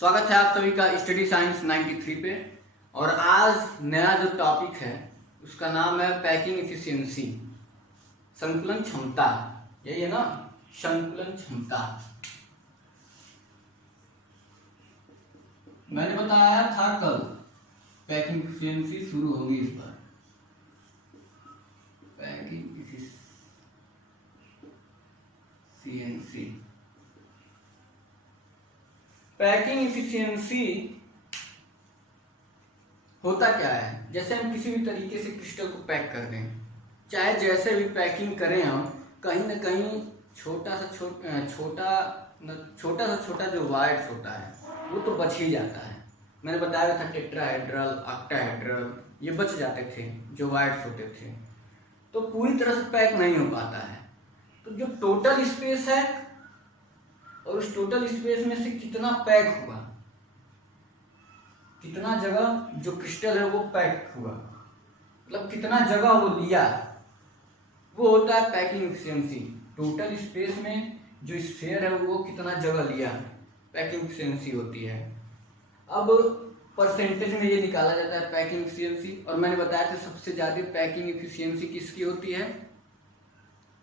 स्वागत है आप सभी का स्टडी साइंस 93 पे। और आज नया जो टॉपिक है उसका नाम है पैकिंग इफिशियंसी, संकुलन क्षमता। यही है ना, संकुलन क्षमता। मैंने बताया था कल पैकिंग इफिशियंसी शुरू होगी इस बार। पैकिंग इफिशियंसी, पैकिंग इफिशियंसी होता क्या है? जैसे हम किसी भी तरीके से क्रिस्टल को पैक कर दें, चाहे जैसे भी पैकिंग करें हम, कहीं ना कहीं छोटा सा छोटा जो वायर्स होता है वो तो बच ही जाता है। मैंने बताया था टेट्राहेड्रल, ऑक्टाहेड्रल, ये बच जाते थे जो वायर्स होते थे, तो पूरी तरह से पैक नहीं हो पाता है। तो जो टोटल स्पेस है और उस टोटल स्पेस में से कितना पैक हुआ, कितना जगह जो क्रिस्टल है वो पैक हुआ, मतलब कितना जगह वो लिया, वो होता है पैकिंग एफिशिएंसी। टोटल स्पेस में जो स्फीयर है वो कितना जगह लिया, पैकिंग एफिशिएंसी होती है। अब परसेंटेज में ये निकाला जाता है पैकिंग एफिशिएंसी। और मैंने बताया था सबसे ज्यादा पैकिंग एफिशिएंसी किसकी होती है?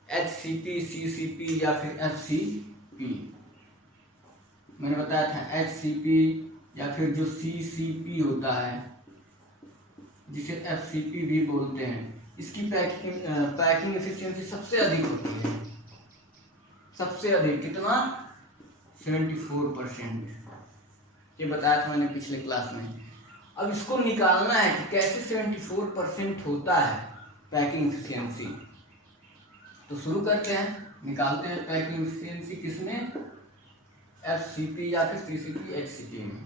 HCP, CCP या फिर FCP। मैंने बताया था HCP या फिर जो CCP होता है जिसे FCP भी बोलते हैं, इसकी पैकिंग एफिशिएंसी सबसे अधिक होती है। सबसे अधिक कितना? 74%। ये बताया था मैंने पिछले क्लास में। अब इसको निकालना है कि कैसे 74% होता है पैकिंग एफिशिएंसी। तो शुरू करते हैं, निकालते हैं पैकिंग एफिशिएंसी किसमें? FCP या फिर CCP, HCP में।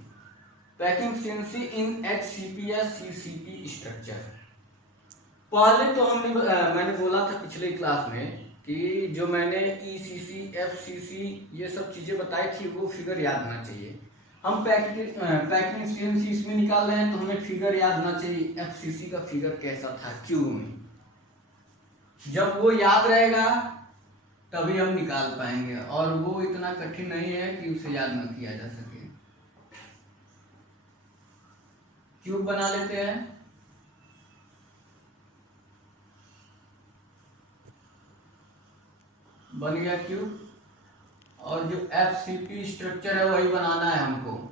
पैकिंग एफिशिएंसी इन HCP या CCP स्ट्रक्चर। पहले तो मैंने बोला था पिछले क्लास में कि जो मैंने ECC, FCC ये सब चीजें बताई थी वो फिगर याद होना चाहिए। हम पैकिंग एफिशिएंसी इसमें निकाल रहे हैं तो हमें फिगर याद होना चाहिए। FCC का फिगर कैसा था क्यू में, जब वो याद रहेगा तभी हम निकाल पाएंगे, और वो इतना कठिन नहीं है कि उसे याद न किया जा सके। क्यूब बना लेते हैं। बन गया क्यूब। और जो FCP स्ट्रक्चर है वही बनाना है हमको।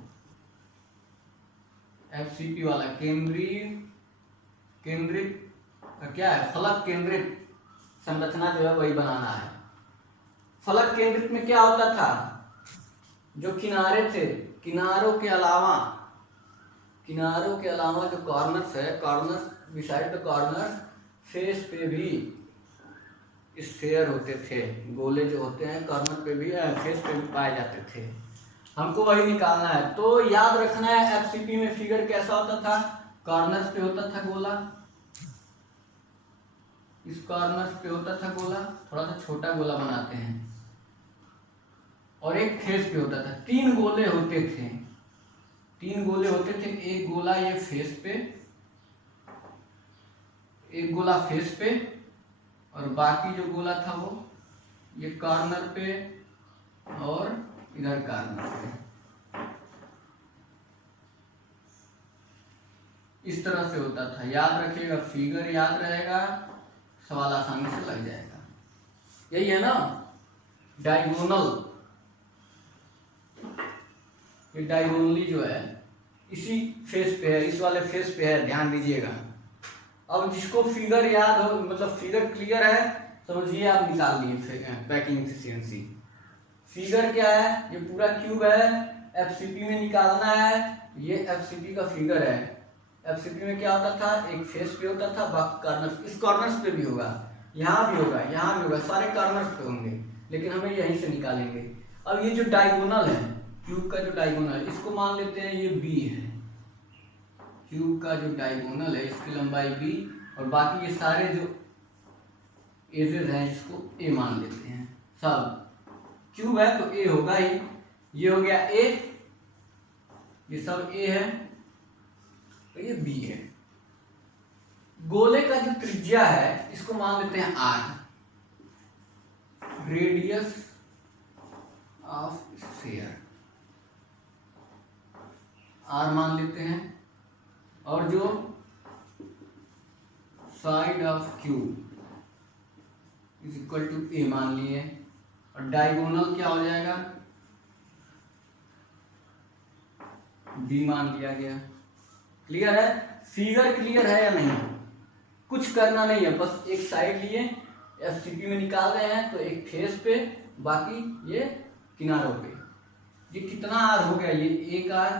FCP वाला केंद्रित क्या है? फलक केंद्रित संरचना जो है वही बनाना है। फलक केंद्रित में क्या होता था? जो किनारे थे, किनारों के अलावा जो कॉर्नर्स है, corners beside the corners, face पे भी स्फीयर होते थे। गोले जो होते हैं कॉर्नर पे भी, फेस पे भी पाए जाते थे। हमको वही निकालना है। तो याद रखना है FCP में फिगर कैसा होता था? कॉर्नर्स पे होता था गोला, इस कॉर्नर्स पे होता था गोला, थोड़ा सा छोटा गोला बनाते हैं, और एक फेस पे होता था। तीन गोले होते थे। एक गोला ये फेस पे, एक गोला फेस पे, और बाकी जो गोला था वो ये कॉर्नर पे और इधर कॉर्नर पे। इस तरह से होता था। याद रखिएगा, फिगर याद रहेगा, सवाल आसानी से लग जाएगा। यही है ना डायगोनल। ये डायगोनली जो है इसी फेस पे है, इस वाले फेस पे है, ध्यान दीजिएगा। अब जिसको फिगर याद हो, मतलब फिगर क्लियर है, समझिए आप निकाल लिए पैकिंग एफिशिएंसी। फिगर क्या है? ये पूरा क्यूब है, FCP में निकालना है। ये FCP का फिगर है। FCP में क्या होता था? एक फेस पे होता था, बाकी कॉर्नर्स, इस कॉर्नर्स पे भी होगा, यहाँ भी होगा, यहाँ भी होगा, सारे कॉर्नर्स पे होंगे, लेकिन हमें यहीं से निकालेंगे। अब ये जो डायगोनल है, क्यूब का जो डायगोनल है, इसको मान लेते हैं ये B है। क्यूब का जो डायगोनल है इसकी लंबाई B, और बाकी ये सारे जो एजेस हैं इसको A मान लेते हैं। सब क्यूब है तो A होगा ही। ये हो गया A, ये सब A है, तो ये B है। गोले का जो त्रिज्या है इसको मान लेते हैं R, radius of sphere. R मान लेते हैं, और जो side of cube is equal to A मान लिए, और डायगोनल क्या हो जाएगा, बी मान लिया गया। क्लियर है? फिगर क्लियर है या नहीं? कुछ करना नहीं है, बस एक साइड लिए एफसीपी में निकाल रहे हैं, तो एक फेस पे, बाकी ये किनारों पे। ये कितना आर हो गया, ये एक आर,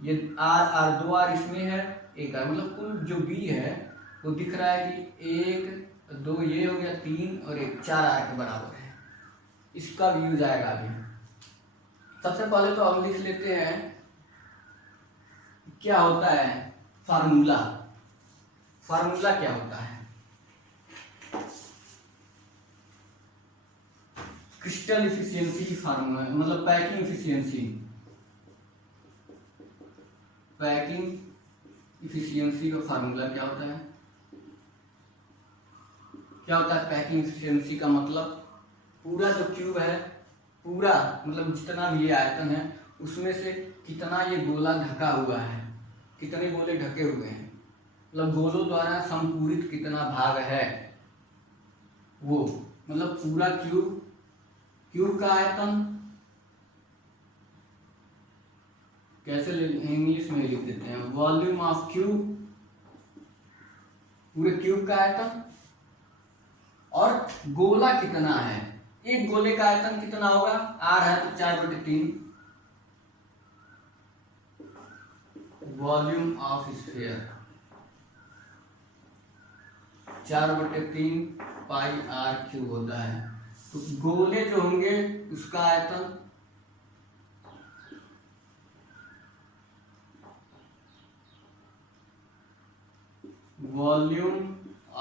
ये आर दो आर इसमें है, एक आर, मतलब कुल जो बी है वो दिख रहा है कि एक दो, ये हो गया तीन, और एक, 4 आर के बराबर है। इसका भी यूज आएगा अभी। सबसे पहले तो हम लिख लेते हैं क्या होता है फार्मूला। फार्मूला क्या होता है? क्रिस्टल इफिशियंसी की फार्मूला, मतलब पैकिंग इफिशियंसी। पैकिंग इफिशियंसी का फार्मूला क्या होता है? क्या होता है पैकिंग इफिशियंसी का मतलब, पूरा जो क्यूब है, पूरा मतलब जितना भी ये आयतन है, उसमें से कितना ये गोला ढका हुआ है, कितने गोले ढके हुए हैं, मतलब गोलों द्वारा संपूरित कितना भाग है वो, मतलब पूरा क्यूब का आयतन कैसे इंग्लिश में लिख देते हैं, वॉल्यूम ऑफ क्यूब, पूरे क्यूब का आयतन, और गोला कितना है, एक गोले का आयतन कितना होगा, आर है तो 4/3 volume of sphere, 4/3 pi r cube होता है। तो गोले जो होंगे उसका आयतन वॉल्यूम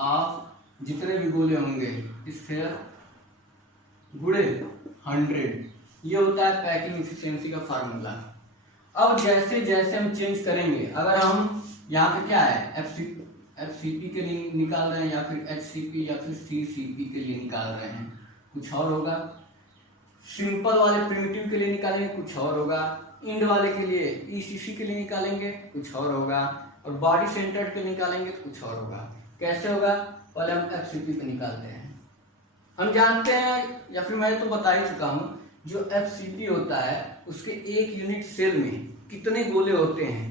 ऑफ जितने भी गोले होंगे स्फीयर गुणे 100, ये होता है पैकिंग इफिशियंसी का फार्मूला। अब जैसे जैसे हम चेंज करेंगे, अगर हम यहाँ पे क्या है एफसीपी के लिए निकाल रहे हैं, या फिर एचसीपी या फिर सीसीपी के लिए निकाल रहे हैं, कुछ और होगा। सिंपल वाले प्रिमिटिव के लिए निकालेंगे, कुछ और होगा। इंड वाले के लिए ईसीसी के लिए निकालेंगे, कुछ और होगा। और बॉडी सेंटर्ड के निकालेंगे तो कुछ और होगा। कैसे होगा? पहले हम एफसीपी पे निकालते हैं। हम जानते हैं, या फिर मैं तो बता ही चुका हूँ, जो एफसीपी होता है उसके एक यूनिट सेल में कितने गोले होते हैं,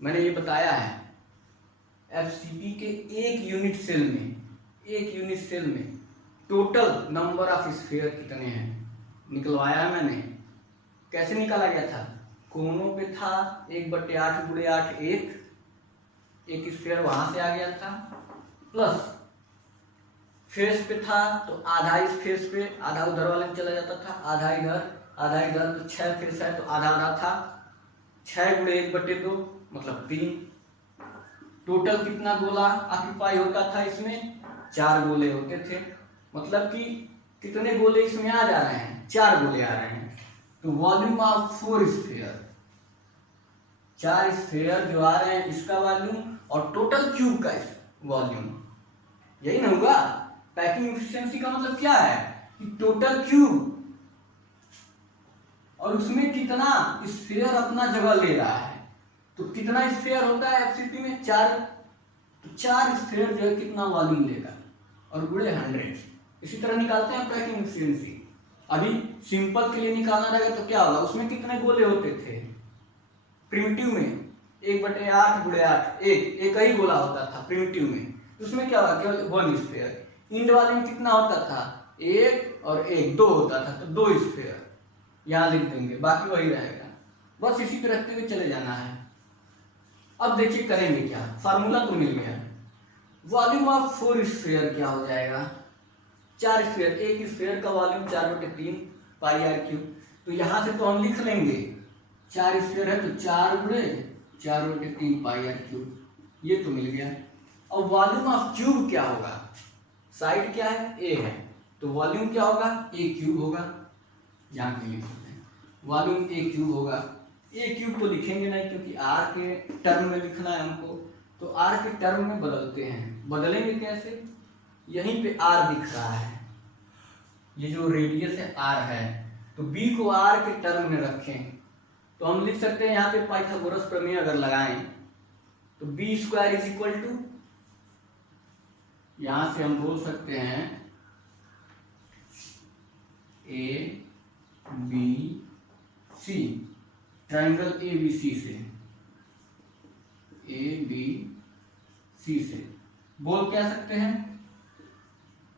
मैंने ये बताया है। एफसीपी के एक यूनिट सेल में टोटल नंबर ऑफ स्फीयर कितने हैं निकलवाया है मैंने। कैसे निकाला गया था? कोनों पे था 1/8 × 8 एक स्फीयर वहां से आ गया था, प्लस फेस पे था तो आधा इस फेस पे, आधा उधर वाले में चला जाता था, आधा इधर, तो 6 फेस है तो आधा था, 6 × 1/2 मतलब 3। टोटल कितना गोला ऑक्यूपाई होता था इसमें? 4 गोले होते थे। मतलब कि कितने गोले इसमें आ जा रहे हैं? 4 गोले आ रहे हैं। तो वॉल्यूम ऑफ 4 स्फीयर, 4 स्फीयर जो आ रहे हैं इसका वॉल्यूम, और टोटल क्यूब का वॉल्यूम, यही ना होगा। पैकिंग एफिशिएंसी का मतलब क्या है कि टोटल क्यूब और उसमें कितना स्फीयर अपना जगह ले रहा है। तो कितना स्फीयर होता है एफसीपी में? 4। तो 4 स्फीयर जो है कितना वॉल्यूम लेगा, और गुणे 100। इसी तरह निकालते हैं पैकिंग एफिशिएंसी। अभी सिंपल के लिए निकालना रहेगा तो क्या होगा, उसमें कितने गोले होते थे प्रिमिटिव में? 1/8 × 8 एक ही गोला होता था प्रिमिटिव में। उसमें क्या होगा? केवल 1 स्फीयर। इंड वाले में कितना होता था? 1 और 1 2 होता था, तो 2 स्फीयर यहाँ लिख देंगे, बाकी वही रहेगा। बस इसी पे रखते हुए चले जाना है। अब देखिए करेंगे क्या, फार्मूला तो मिल गया। वॉल्यूम ऑफ 4 स्फीयर क्या हो जाएगा? 4 स्फीयर, एक स्फीयर का वॉल्यूम 4/3 पाई आर क्यूब। तो यहां से तो हम लिख लेंगे 4 स्फीयर है तो 4 × 4/3 पाई आर क्यूब, ये तो मिल गया। अब वॉल्यूम ऑफ क्यूब क्या होगा? साइड क्या है? ए है, तो वॉल्यूम क्या होगा? ए क्यूब होगा। यहाँ पे लिख सकते हैं वॉल्यूम ए क्यूब होगा। ए क्यूब तो लिखेंगे नहीं क्योंकि आर के टर्म में लिखना है हमको, तो आर के टर्म में बदलते हैं। बदलेंगे कैसे? यहीं पे आर दिख रहा है, ये जो रेडियस है आर है, तो बी को आर के टर्म में रखें तो हम लिख सकते हैं यहाँ पे पाइथागोरस प्रमेय अगर लगाएं तो B square is equal to, यहां से हम बोल सकते हैं A B C, triangle A B C से, ए बी सी से बोल क्या सकते हैं,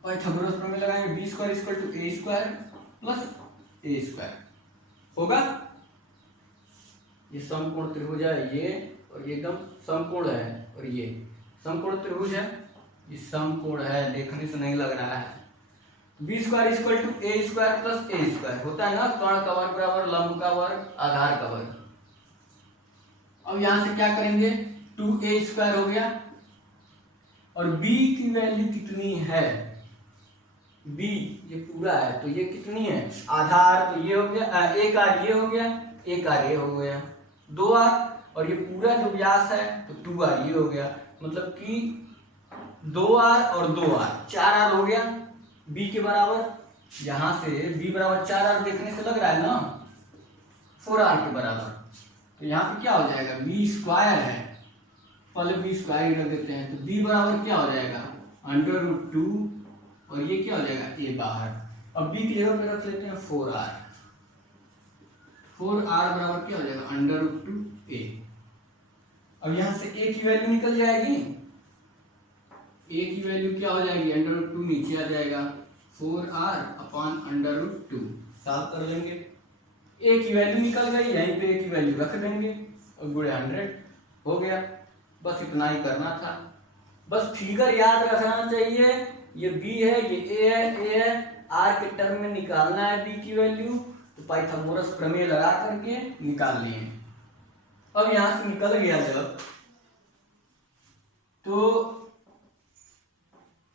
पाइथागोरस प्रमेय लगाएंगे B square equal to A square plus A square होगा। ये समकोण त्रिभुज है ये, और ये एकदम समकोण है, और ये समकोण त्रिभुज है, ये समकोण है, देखने से नहीं लग रहा है। B square equal to A square plus A square होता है ना, कर्ण का वर्ग बराबर लंब का वर्ग आधार का वर्ग। अब यहां से क्या करेंगे, 2a स्क्वायर हो गया, और b की वैल्यू कितनी है, b ये पूरा है तो ये कितनी है, आधार तो ये हो गया, एक आर ये हो गया, एक आर ये हो गया, 2r, और ये पूरा जो व्यास है तो 2r ये हो गया, मतलब कि 2r और 2r 4r हो गया b के बराबर। यहां से b बराबर 4r देखने से लग रहा है ना 4r के बराबर, तो यहाँ पे क्या हो जाएगा, बी स्क्वायर है, पहले बी स्क्वायर रख देते हैं, तो बी बराबर क्या हो जाएगा √2, और ये क्या हो जाएगा ए बाहर। अब बी की जगह पे रख लेते हैं 4r, 4r बराबर क्या हो जाएगा √2a। अब यहाँ से a की वैल्यू निकल जाएगी, a की वैल्यू क्या हो जाएगी √2 नीचे आ जाएगा, 4r अपॉन √2 साफ कर लेंगे, a की वैल्यू निकल गई, यहीं पे a की वैल्यू रख देंगे और गुणे 100 हो गया। बस इतना ही करना था, बस फिगर याद रखना चाहिए, ये b है, ये a है, r के टर्म में निकालना है b की वैल्यू, तो पाइथागोरस प्रमेय लगा करके निकाल लिए। अब यहां से निकल गया जब, तो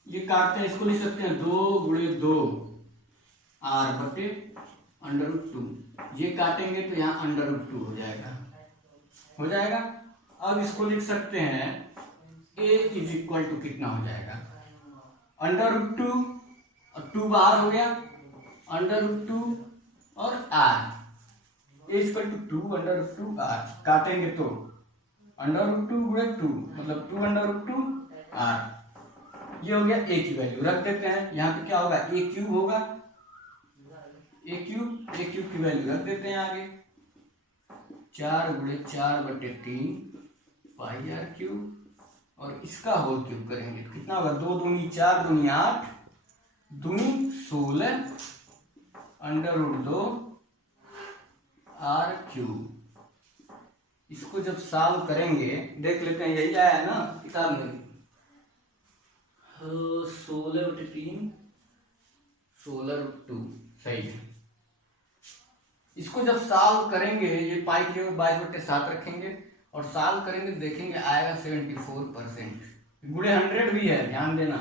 ये काटते हैं, इसको लिख सकते हैं 2 गुणे 2 r बटे √2, ये काटेंगे तो यहाँ √2 हो जाएगा, हो जाएगा। अब इसको लिख सकते हैं a इज इक्वल टू कितना हो जाएगा √2 और 2 बाहर हो गया, √2 और r, a equal to 2 √2 r, काटेंगे तो √2 गुणे 2 मतलब 2 √2 r, ये हो गया a की वैल्यू रख देते हैं। यहाँ पे क्या होगा a क्यूब होगा, a क्यूब की वैल्यू रख देते हैं आगे, 4 गुणे 4 बटे 3 पाई r क्यूब, और इसका होल क्यूब करेंगे तो कितना होगा, 2 दूनी 4 दूनी 8 दूनी 16 √2 r क्यूब। इसको जब सॉल्व करेंगे देख लेते हैं, यही आया है ना किताब में, 16 बटे 3 16√2 सही है। इसको जब सॉल्व करेंगे, ये पाई के 22/7 रखेंगे और सॉल्व करेंगे, देखेंगे आएगा 74%, गुणे 100 भी है, ध्यान देना,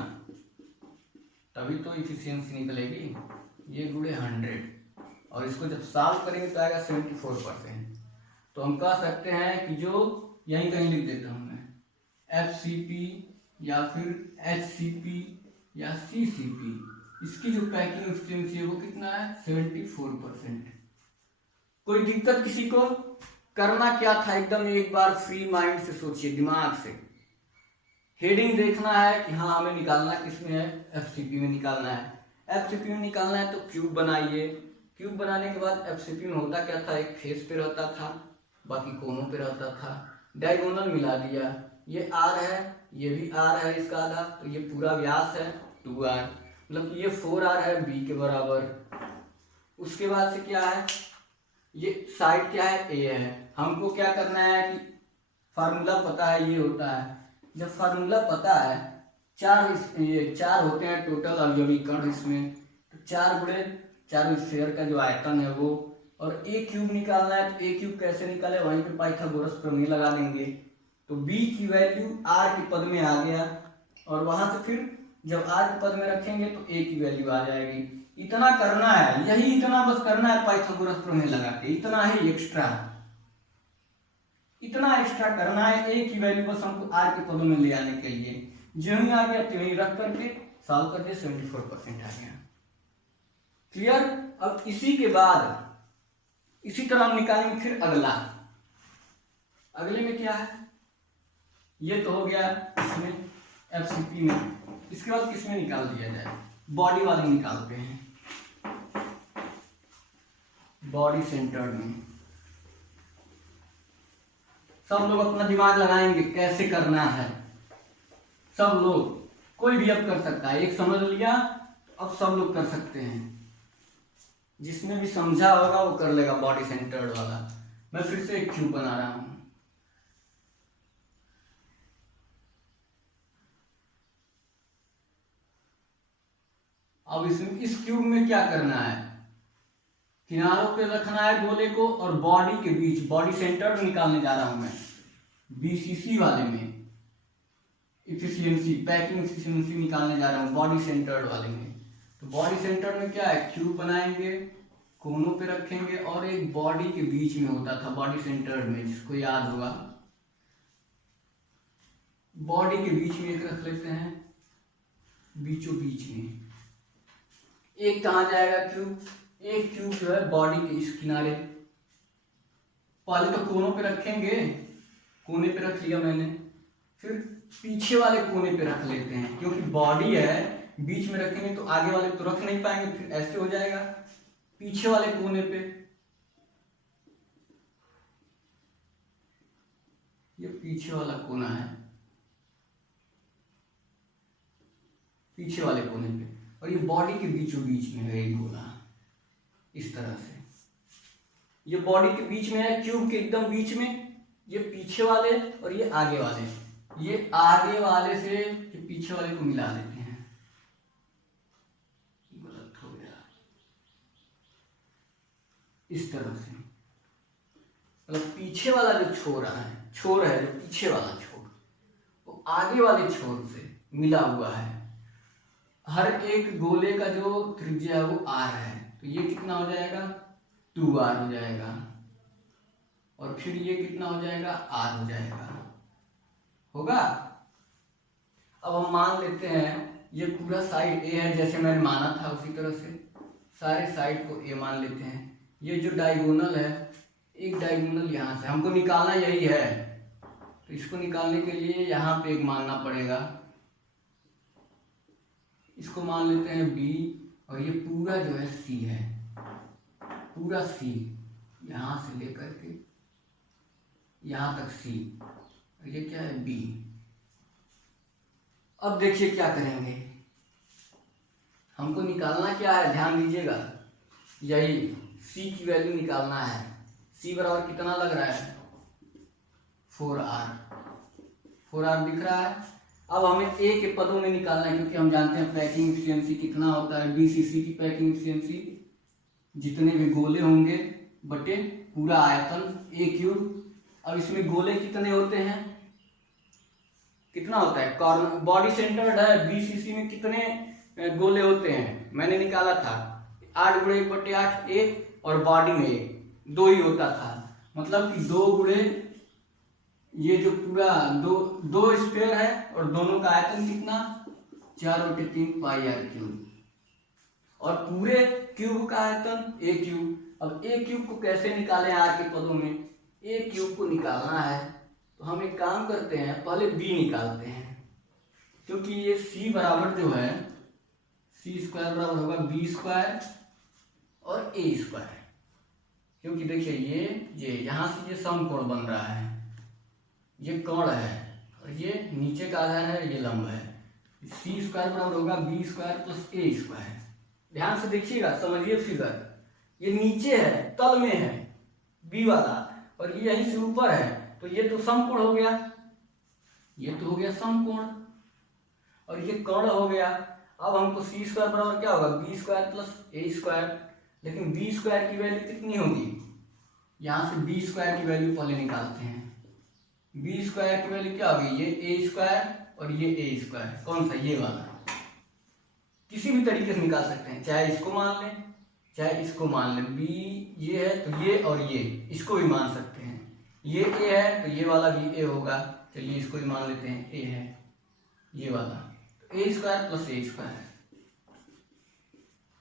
तभी तो इफिशियंसी निकलेगी, ये गुणे 100, और इसको जब सॉल्व करेंगे तो आएगा 74%। तो हम कह सकते हैं कि जो यहीं कहीं लिख देता हूं मैं, FCP या फिर HCP या CCP, इसकी जो पैकिंग एफिशिएंसी है वो कितना है 74%। कोई दिक्कत किसी को, करना क्या था एकदम एक बार फ्री माइंड से सोचिए, दिमाग से, हेडिंग देखना है कि हाँ हमें निकालना किसमें है, FCP में निकालना है। FCP में निकालना है तो क्यूब बनाइए, क्यूब बनाने के बाद FCP में होता क्या था, एक फेस पे रहता था, बाकी कोनों पे रहता था, डायगोनल मिला दिया, ये R है, ये भी R है इसका आधा, तो ये पूरा व्यास है 2R, मतलब ये 4R है B के बराबर। उसके बाद से क्या है, ये साइड क्या है A है, हमको क्या करना है कि फार्मूला पता है, ये होता है, जब फार्मूला पता है, ये 4 होते हैं टोटल अवयवी कण इसमें, तो 4 गुणे 4 स्फीयर का जो आयतन है वो, और a क्यूब निकालना है, तो a क्यूब कैसे निकाले, वहीं पे पाइथागोरस प्रमेय लगा देंगे, तो b की वैल्यू r के पद में आ गया, और वहां से फिर जब r के पद में रखेंगे तो a की वैल्यू आ जाएगी। इतना करना है, यही इतना बस करना है पाइथागोरस प्रमेय लगा के, इतना ही एक्स्ट्रा, इतना एक्स्ट्रा करना है, a की वैल्यू बस हमको r के पदों में ले आने के लिए, जो ही आ गया तो वही रख करके सॉल्व कर दिया, 74% आ गया। क्लियर। अब इसी के बाद इसी तरह हम निकालेंगे फिर अगला। अगले में क्या है, ये तो हो गया इसमें एफसीपी में। इसके बाद किसमें निकाल दिया जाए, बॉडी वाली निकालते हैं, बॉडी सेंटर्ड में। सब लोग अपना दिमाग लगाएंगे कैसे करना है, सब लोग, कोई भी अब कर सकता है। एक समझ लिया तो अब सब लोग कर सकते हैं, जिसने भी समझा होगा वो कर लेगा बॉडी सेंटर्ड वाला। मैं फिर से एक क्यूब बना रहा हूं। अब इसमें इस क्यूब में क्या करना है, किनारों पे रखना है गोले को और बॉडी के बीच, बॉडी सेंटर्ड निकालने जा रहा हूं मैं बीसीसी वाले में। इफिशियंसी, पैकिंग इफिशियंसी निकालने जा रहा हूं बॉडी सेंटर्ड वाले में। तो बॉडी सेंटर्ड में क्या है, क्यूब बनाएंगे, कोनों पे रखेंगे और एक बॉडी के बीच में होता था बॉडी सेंटर्ड में, जिसको याद होगा। बॉडी के बीच में एक रख लेते हैं, बीचों बीच में एक कहाँ जाएगा क्यूब, एक क्यूब जो है बॉडी के इस किनारे, पहले तो कोनों पे रखेंगे, कोने पे रख लिया मैंने, फिर पीछे वाले कोने पे रख लेते हैं, क्योंकि बॉडी है बीच में रखेंगे तो आगे वाले तो रख नहीं पाएंगे, फिर ऐसे हो जाएगा। पीछे वाले कोने पे, ये पीछे वाला कोना है, पीछे वाले कोने पे, और ये बॉडी के बीचों बीच में है एक गोला, इस तरह से। ये बॉडी के बीच में है, क्यूब के एकदम बीच में, ये पीछे वाले और ये आगे वाले, ये आगे वाले से ये पीछे वाले को मिला देते हैं। गलत हो गया, इस तरह से, मतलब पीछे वाला जो छोर है, छोर है जो पीछे वाला छोर, वो आगे वाले छोर से मिला हुआ है। हर एक गोले का जो त्रिज्या है वो आर है, तो ये कितना हो जाएगा, 2r हो जाएगा, और फिर ये कितना हो जाएगा, r हो जाएगा, होगा। अब हम मान लेते हैं ये पूरा साइड a है, जैसे मैंने माना था उसी तरह से सारे साइड को a मान लेते हैं। ये जो डायगोनल है, एक डायगोनल यहाँ से हमको निकालना यही है, तो इसको निकालने के लिए यहाँ पे एक मानना पड़ेगा, इसको मान लेते हैं b, और ये पूरा जो है c है, पूरा c यहां से लेकर के यहां तक c, और ये क्या है b। अब देखिए क्या करेंगे, हमको निकालना क्या है, ध्यान दीजिएगा, यही c की वैल्यू निकालना है। c बराबर कितना लग रहा है, 4r, 4r दिख रहा है। अब हमें a के पदों में निकालना है, क्योंकि हम जानते हैं पैकिंग एफिशिएंसी कितना होता है, बीसीसी की पैकिंग एफिशिएंसी, जितने भी गोले होंगे बटे पूरा आयतन a क्यूब। अब इसमें गोले कितने होते हैं, कितना होता है, कॉर्नर बॉडी सेंटर्ड है, बीसीसी में कितने गोले होते हैं मैंने निकाला था, 8 गुणे 1 बटे 8 a, और बॉडी में 2 ही होता था, मतलब कि 2 गुणे ये जो पूरा दो स्क्वायर है, और दोनों का आयतन कितना, 4/3 पाई आर क्यूब, और पूरे क्यूब का आयतन a क्यूब। अब a क्यूब को कैसे निकालें आर के पदों में, a क्यूब को निकालना है तो हम एक काम करते हैं, पहले b निकालते हैं, क्योंकि ये c बराबर जो है, c स्क्वायर बराबर होगा b स्क्वायर और a स्क्वायर, क्योंकि देखिए ये यहाँ से ये समकोण बन रहा है, ये कोण है और ये नीचे का आधार है, ये लंब है। सी स्क्वायर बराबर होगा B square plus A square. ध्यान से देखिएगा, समझिए फिगर, ये नीचे है, तल में है बी वाला, और ये यहीं से ऊपर है, तो ये तो समकोण हो गया, ये तो हो गया समकोण, और ये कोण हो गया। अब हमको सी स्क्वायर बराबर क्या होगा, B square plus A square, लेकिन बी स्क्वायर की वैल्यू कितनी होगी, यहाँ से बी स्क्वायर की वैल्यू पहले निकालते हैं। बी स्क्वायर की वैल्यू क्या होगी, ये ए स्क्वायर और ये ए स्क्वायर, कौन सा, ये वाला, किसी भी तरीके से निकाल सकते हैं, चाहे इसको मान लें चाहे इसको मान लें। बी ये है तो ये, और ये इसको भी मान सकते हैं, ये ए है तो ये वाला भी ए होगा, चलिए इसको भी मान लेते हैं, ए है ये वाला, तो ए स्क्वायर प्लस ए स्क्वायर,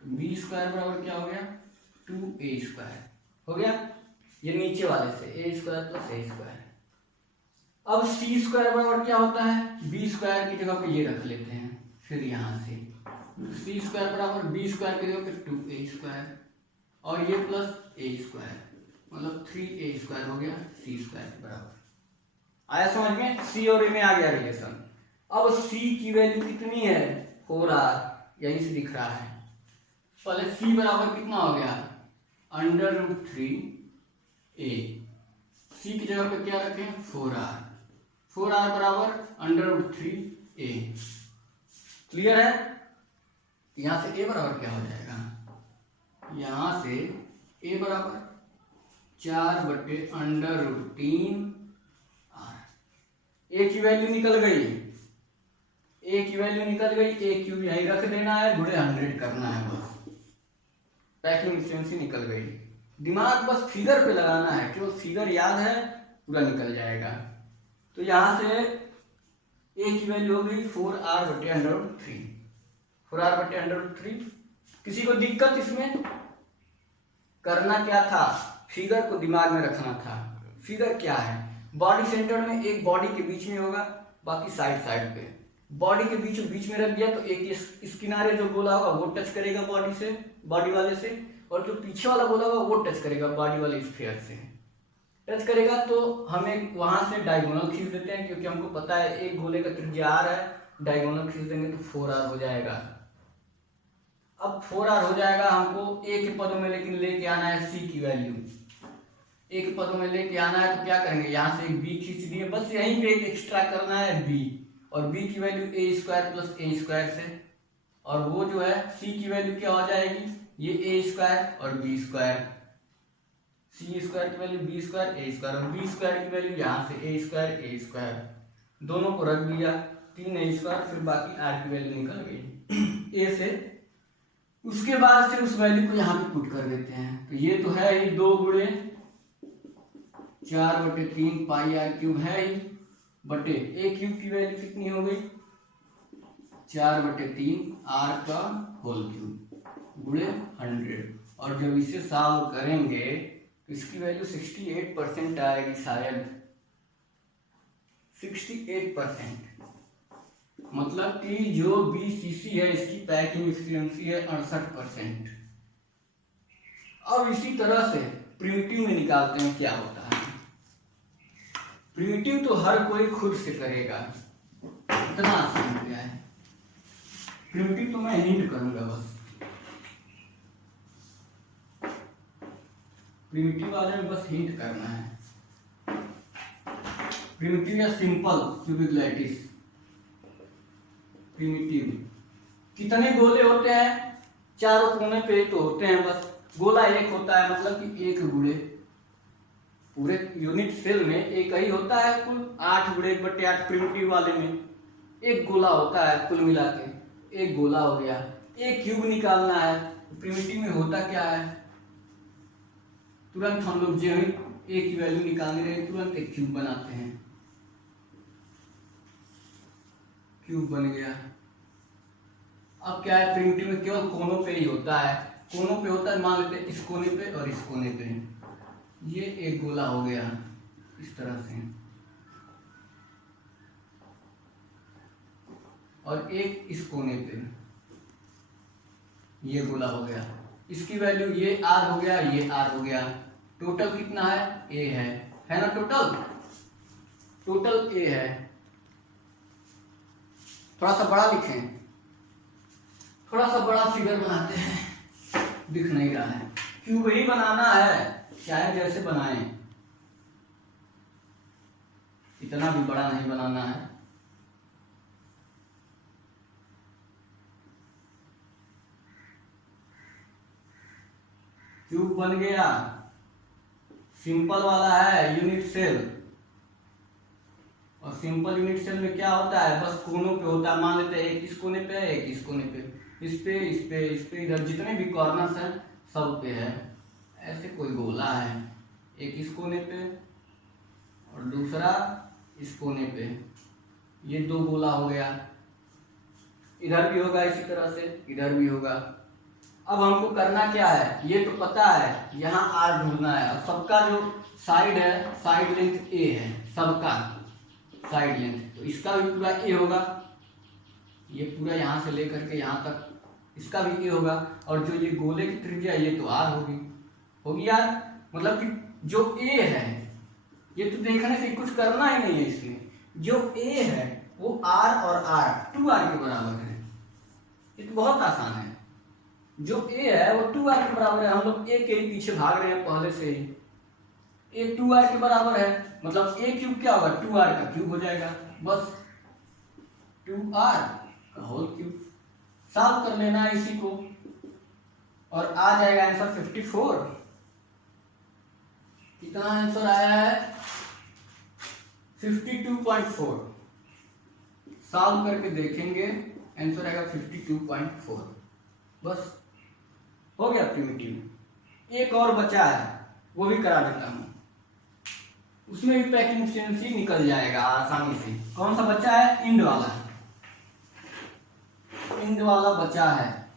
तो बी स्क्वायर बराबर क्या हो गया, 2a स्क्वायर हो गया। ये नीचे वाले से ए स्क्वायर प्लस ए स्क्वायर। अब सी स्क्वायर बराबर क्या होता है, बी स्क्वायर की जगह पे ये रख लेते हैं, फिर यहाँ से सी स्क्वायर बराबर बी स्क्वायर की जगह पे 2a स्क्वायर और ये प्लस ए स्क्वायर, मतलब 3a स्क्वायर हो गया सी स्क्वायर के बराबर। आया समझ में, सी और ए में आ गया रिलेशन। अब c की वैल्यू कितनी है 4r, यहीं से दिख रहा है। पहले c बराबर कितना हो गया √3a, c की जगह पे क्या रखें 4r, 4r बराबर √3a। क्लियर है। यहां से a बराबर क्या हो जाएगा, यहां से a बराबर 4/√3r। a की वैल्यू निकल गई, a की वैल्यू निकल गई, a क्यूब यहीं रख देना है, गुणे 100 करना है बस, पैकिंग एफिशिएंसी निकल गई। दिमाग बस फिगर पे लगाना है, केवल फिगर याद है पूरा निकल जाएगा। तो यहां से a की वैल्यू हो गई 4r/√3, 4r/√3। किसी को दिक्कत इसमें, करना क्या था, फिगर को दिमाग में रखना था। फिगर क्या है, बॉडी सेंटर में एक बॉडी के बीच में होगा, बाकी साइड साइड पे। बॉडी के बीच में रख दिया तो एक इस किनारे जो गोला होगा वो टच करेगा बॉडी से, बॉडी वाले से, और जो पीछे वाला गोला होगा वो टच करेगा बॉडी वाले स्फीयर से। टच करेगा तो हमें वहां से डायगोनल खींच देते हैं, क्योंकि हमको पता है एक गोले का त्रिज्या r है, डायगोनल खींच देंगे तो 4r हो जाएगा। अब 4r हो जाएगा, हमको a के पदों में लेकिन लेके आना है c की वैल्यू, a के पदों में लेके आना है तो क्या करेंगे, यहाँ से एक b खींच दिए, बस यहीं पे एक एक्स्ट्रा करना है b, और b की value a square plus A square से, और वो जो है c की वैल्यू क्या हो जाएगी, ये a स्क्वायर और b स्क्वायर, c स्क्वायर की वैल्यू b स्क्वायर ए स्क्वायर, और b स्क्वायर की वैल्यू यहाँ से a स्क्वायर, दोनों को रख दिया 3a स्क्वायर, फिर बाकी r की वैल्यू निकल गई a से। उसके बाद से उस वैल्यू को यहाँ पे पुट कर देते हैं, तो ये तो है ही 2 गुणे 4/3 पाई r क्यूब है ही, बटे a क्यूब की वैल्यू कितनी हो गई 4/3 r का होल क्यूब गुणे 100, और जब इसे सॉल्व करेंगे तो इसकी वैल्यू 68% आएगी, शायद 68%, मतलब कि जो BCC है इसकी पैकिंग एफिशिएंसी है 68%। अब इसी तरह से प्रिमिटिव में निकालते हैं क्या होता है। प्रिमिटिव तो हर कोई खुद से करेगा, इतना आसान हो गया है। प्रिमिटिव तो मैं हिंट करूंगा बस, प्रिमिटिव वाले में बस हिंट करना है। प्रिमिटिव या सिंपल क्यूबिक लैटिस। प्रिमिटिव कितने गोले होते हैं, चारों कोने पे तो होते हैं, बस गोला एक होता है, मतलब कि एक गुणे पूरे यूनिट सेल में एक ही होता है, कुल 8 गुणे 1/8 प्रिमिटिव वाले में एक गोला होता है, कुल मिला के एक गोला हो गया। एक क्यूब निकालना है, प्रिमिटिव में होता क्या है, तुरंत हम लोग जो ए की वैल्यू निकालने रहे तुरंत एक क्यूब बनाते हैं, क्यूब बन गया। अब क्या है, प्रिमिटिव में केवल कोनों पे ही होता है, कोनों पे होता है, मान लेते हैं इस कोने पे और इस कोने पे, ये एक गोला हो गया इस तरह से, और एक इस कोने पे ये गोला हो गया, इसकी वैल्यू ये r हो गया, ये r हो गया, टोटल कितना है a है ना, टोटल a है। थोड़ा सा बड़ा लिखें, थोड़ा सा बड़ा फिगर बनाते हैं, दिख नहीं रहा है, क्यूब ही बनाना है, चाहे जैसे बनाएं, इतना भी बड़ा नहीं बनाना है। क्यूब बन गया, सिंपल वाला है यूनिट सेल, और सिंपल यूनिट सेल में क्या होता है, बस कोनों पे होता है, मान लेते हैं एक इस कोने पे है, एक इस कोने पे, इस पे इस पे इस पे, इधर जितने भी कॉर्नर्स हैं सब पे है। ऐसे कोई गोला है, एक इस कोने पे और दूसरा इस कोने पे, ये 2 गोला हो गया, इधर भी होगा इसी तरह से, इधर भी होगा, अब हमको करना क्या है, ये तो पता है, यहाँ आर ढूंढना है। अब सबका जो साइड है, साइड लेंथ ए है, सबका साइड लेंथ, तो इसका भी पूरा ए होगा, ये पूरा यहाँ से लेकर के यहाँ तक इसका भी ए होगा। और जो ये गोले की त्रिज्या ये तो आर होगी यार। मतलब कि जो ए है, ये तो देखने से कुछ करना ही नहीं है इसमें, जो ए है वो आर और आर 2r के बराबर है। ये तो बहुत आसान है, जो ए है वो 2r के बराबर है। हम लोग ए के ही पीछे भाग रहे हैं पहले से ही, ए 2r के बराबर है, मतलब ए क्यूब क्या होगा, 2r का क्यूब हो जाएगा, बस 2r का होल क्यूब। सॉल्व कर लेना है इसी को और आ जाएगा आंसर 54। कितना आंसर आया है, 52.4। सॉल्व करके देखेंगे, आंसर आएगा 52.4। बस हो गया प्रिमिटिव। एक और बचा है, वो भी करा देता हूं, उसमें भी पैकिंग एफिशिएंसी निकल जाएगा आसानी से। कौन सा बचा है, इंड वाला, इंड वाला बचा है।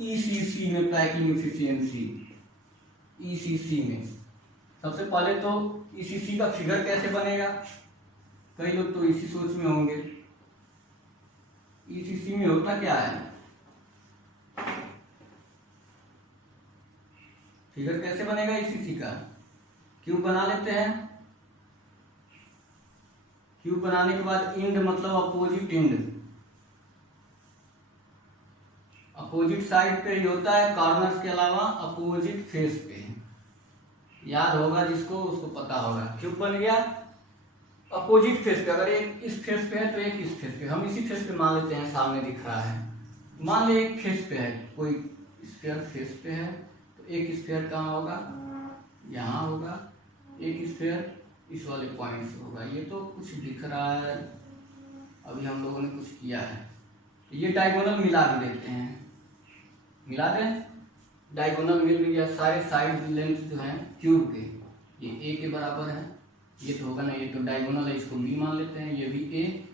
ईसीसी में पैकिंग एफिशिएंसी, ईसीसी में सबसे पहले तो ईसीसी का फिगर कैसे बनेगा, कई लोग तो इसी सोच में होंगे। ईसीसी में होता क्या है, फिगर कैसे बनेगा ईसीसी का, क्यूब बना लेते हैं। क्यूब बनाने के बाद इंड मतलब अपोजिट इंड, अपोजिट साइड पे ही होता है, कॉर्नर्स के अलावा अपोजिट फेस पे। याद होगा जिसको उसको पता होगा। क्यूब बन गया अपोजिट फेस पे, अगर एक इस फेस पे है तो एक इस फेस पे। हम इसी फेस पे मान लेते हैं, सामने दिख रहा है। मान ले एक फेस पे है, कोई स्फीयर फेस पे है, तो एक स्फीयर कहाँ होगा, यहाँ होगा, एक स्फीयर इस वाले पॉइंट से होगा। ये तो कुछ दिख रहा है, अभी हम लोगों ने कुछ किया है। ये डायगोनल मिला भी देते हैं, मिला दें, डायगोनल मिल भी गया। सारे साइड लेंथ जो है क्यूब के, ये ए के बराबर है, ये तो होगा ना, ये तो डायगोनल है, इसको बी मान लेते हैं। ये भी ए,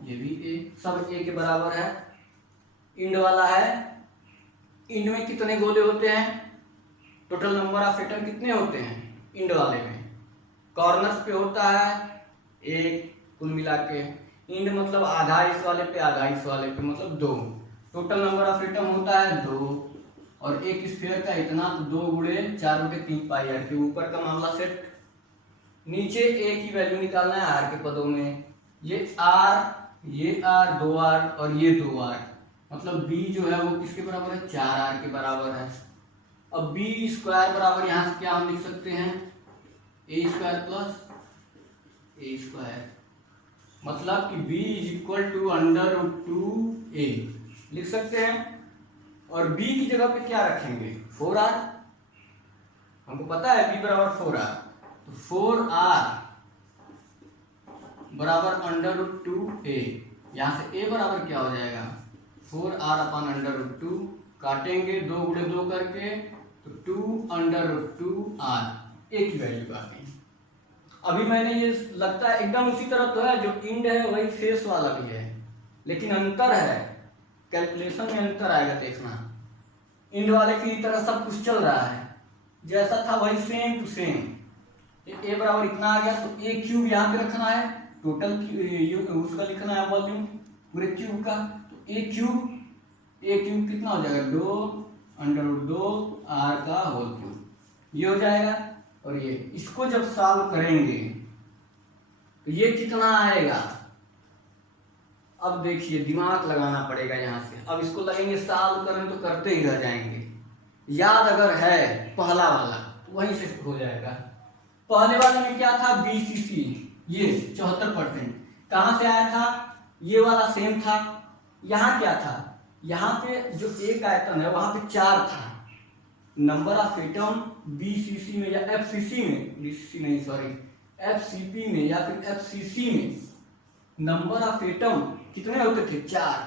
ये भी ए, सब ए के बराबर है। इंड वाला है, इंड में कितने गोले होते हैं, टोटल नंबर ऑफ एटम कितने होते हैं इंड वाले में, कॉर्नर्स पे होता है एक, कुल मिला के इंड मतलब आधा इस वाले पे आधा इस वाले पे, मतलब 2। टोटल नंबर ऑफ एटम होता है 2, और एक स्फीयर का इतना, तो 2 गुणे 4/3 पाई आर के। ऊपर का मामला सेट, नीचे ए की वैल्यू निकालना है आर के पदों में। ये आर, ये आर, 2r और ये 2r, मतलब बी जो है वो किसके बराबर है, 4r के बराबर है। अब बी स्क्वायर बराबर यहाँ से क्या हम लिख सकते हैं, ए स्क्वायर प्लस ए स्क्वायर, मतलब कि b is equal to √2a लिख सकते हैं। और b की जगह पे क्या रखेंगे, 4r, हमको पता है b बराबर 4r, तो 4r बराबर √2a, यहाँ से a बराबर क्या हो जाएगा, 4r अपन √2, काटेंगे 2 गुणे 2 करके, तो 2√2r, a की वैल्यू आ गई। अभी मैंने ये लगता है एकदम उसी तरह तो है, जो इंड है वही फेस वाला भी है, लेकिन अंतर है, कैलकुलेशन में अंतर आएगा, देखना। इंड वाले की तरह सब कुछ चल रहा है, जैसा था वही सेम टू सेम। ए बराबर इतना आ गया, तो ए क्यूब यहाँ पे रखना है, टोटल उसका लिखना है वॉल्यूम पूरे क्यूब का, तो ए क्यूब कितना हो जाएगा, 2√2r का होल क्यूब, ये हो जाएगा। और ये इसको जब सॉल्व करेंगे तो ये कितना आएगा, अब देखिए दिमाग लगाना पड़ेगा यहाँ से। अब इसको लगेंगे सॉल्व करें तो करते ही रह जाएंगे। याद अगर है पहला वाला तो वहीं से हो जाएगा। पहले वाले में क्या था, बीसीसी, ये 74%, कहाँ से आया था, ये वाला सेम था। यहाँ क्या था, यहाँ पे जो एक आयतन है वहां पे 4 था। नंबर ऑफ एटम बीसीसी में या एफसीसी में, बीसीसी नहीं सॉरी, एफसीपी में या फिर एफसीसी में नंबर ऑफ एटम कितने होते थे, 4।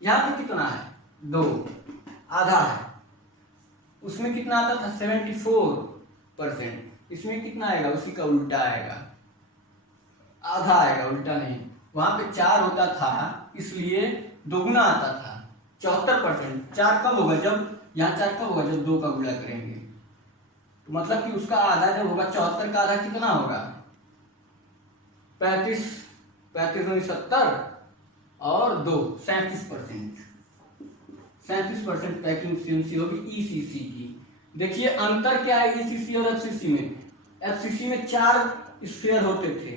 यहाँ पे कितना है, 2, आधा है। उसमें कितना आता था, 74%। इसमें कितना आएगा, उसी का उल्टा आएगा, आधा आएगा, उल्टा नहीं। वहां पे 4 होता था इसलिए दोगुना आता था, 74%। 4 कब होगा, जब यहाँ 4 कब होगा, जब 2 का गुणा करेंगे। तो मतलब कि उसका आधा जब होगा, 74 का आधा कितना होगा, 35, 35 70 और 2 37%। 37% पैकिंग एफिशिएंसी होगी ईसीसी की। देखिए अंतर क्या है ईसीसी और एफसीसी में। एफसीसी में 4 स्फीयर होते थे,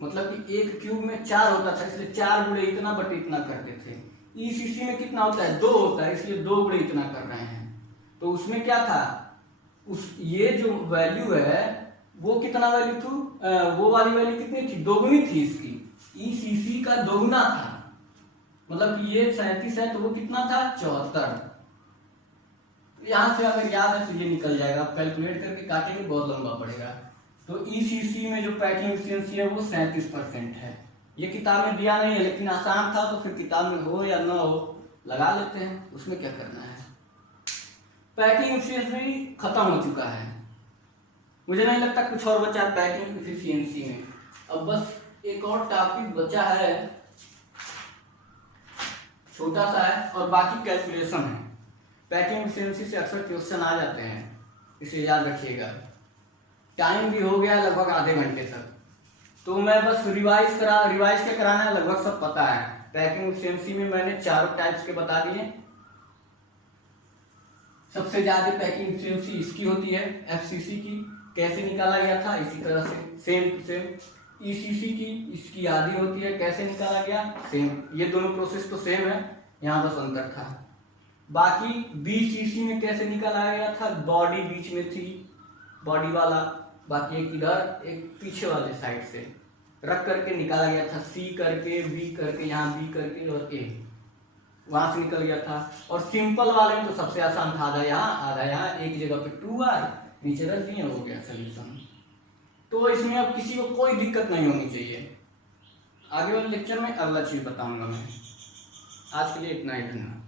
मतलब कि एक क्यूब में 4 होता था, इसलिए 4 गुणे इतना बटे इतना करते थे। ईसीसी में कितना होता है, 2 होता है, इसलिए 2 गुणे इतना कर रहे हैं। तो उसमें क्या था, उस ये जो वैल्यू है वो कितना वैल्यू थी, वो वाली वैल्यू कितनी थी, दोगुनी थी इसकी। ईसीसी का दोगुना था, मतलब कि ये 37 है तो वो कितना था, 74। यहां से अगर याद है तो ये निकल जाएगा, आप कैलकुलेट करके काटेंगे बहुत लंबा पड़ेगा। तो ईसीसी में जो पैकिंग एफिशिएंसी है वो 37% है। ये किताब में दिया नहीं है, लेकिन आसान था तो फिर किताब में हो या ना हो लगा लेते हैं, उसमें क्या करना है। पैकिंग एफिशिएंसी खत्म हो चुका है, मुझे नहीं लगता कुछ और बचा पैकिंग एफिशिएंसी में। अब बस एक और टॉपिक बचा है, छोटा सा है और बाकी कैलकुलेशन है। पैकिंग एफिशिएंसी से अक्सर क्वेश्चन आ जाते हैं, इसे याद रखिएगा। टाइम भी हो गया लगभग आधे घंटे तक, तो मैं बस रिवाइज के कराना है, लगभग सब पता है। पैकिंग एफिशिएंसी में मैंने 4 टाइप्स के बता दिए। सबसे ज्यादा पैकिंग एफिशिएंसी इसकी होती है एफसीसी की, कैसे निकाला गया था इसी तरह से सेम टू सेम। ईसीसी की इसकी आधी होती है, कैसे निकाला गया सेम, ये दोनों प्रोसेस तो सेम है, यहाँ बस अंतर था। बाकी बीसीसी में कैसे निकाला गया था, बॉडी बीच में थी, बॉडी वाला, बाकी एक इधर एक पीछे वाले साइड से रख करके निकाला गया था, सी करके बी करके, यहाँ बी करके और ए वहां से निकल गया था। और सिंपल वाले में तो सबसे आसान था, आधा यहाँ एक जगह पे 2r नीचे रख दिए, हो गया सोल्यूशन। तो इसमें अब किसी को कोई दिक्कत नहीं होनी चाहिए। आगे वाले लेक्चर में अगला चीज बताऊंगा मैं। आज के लिए इतना ही, धन्यवाद।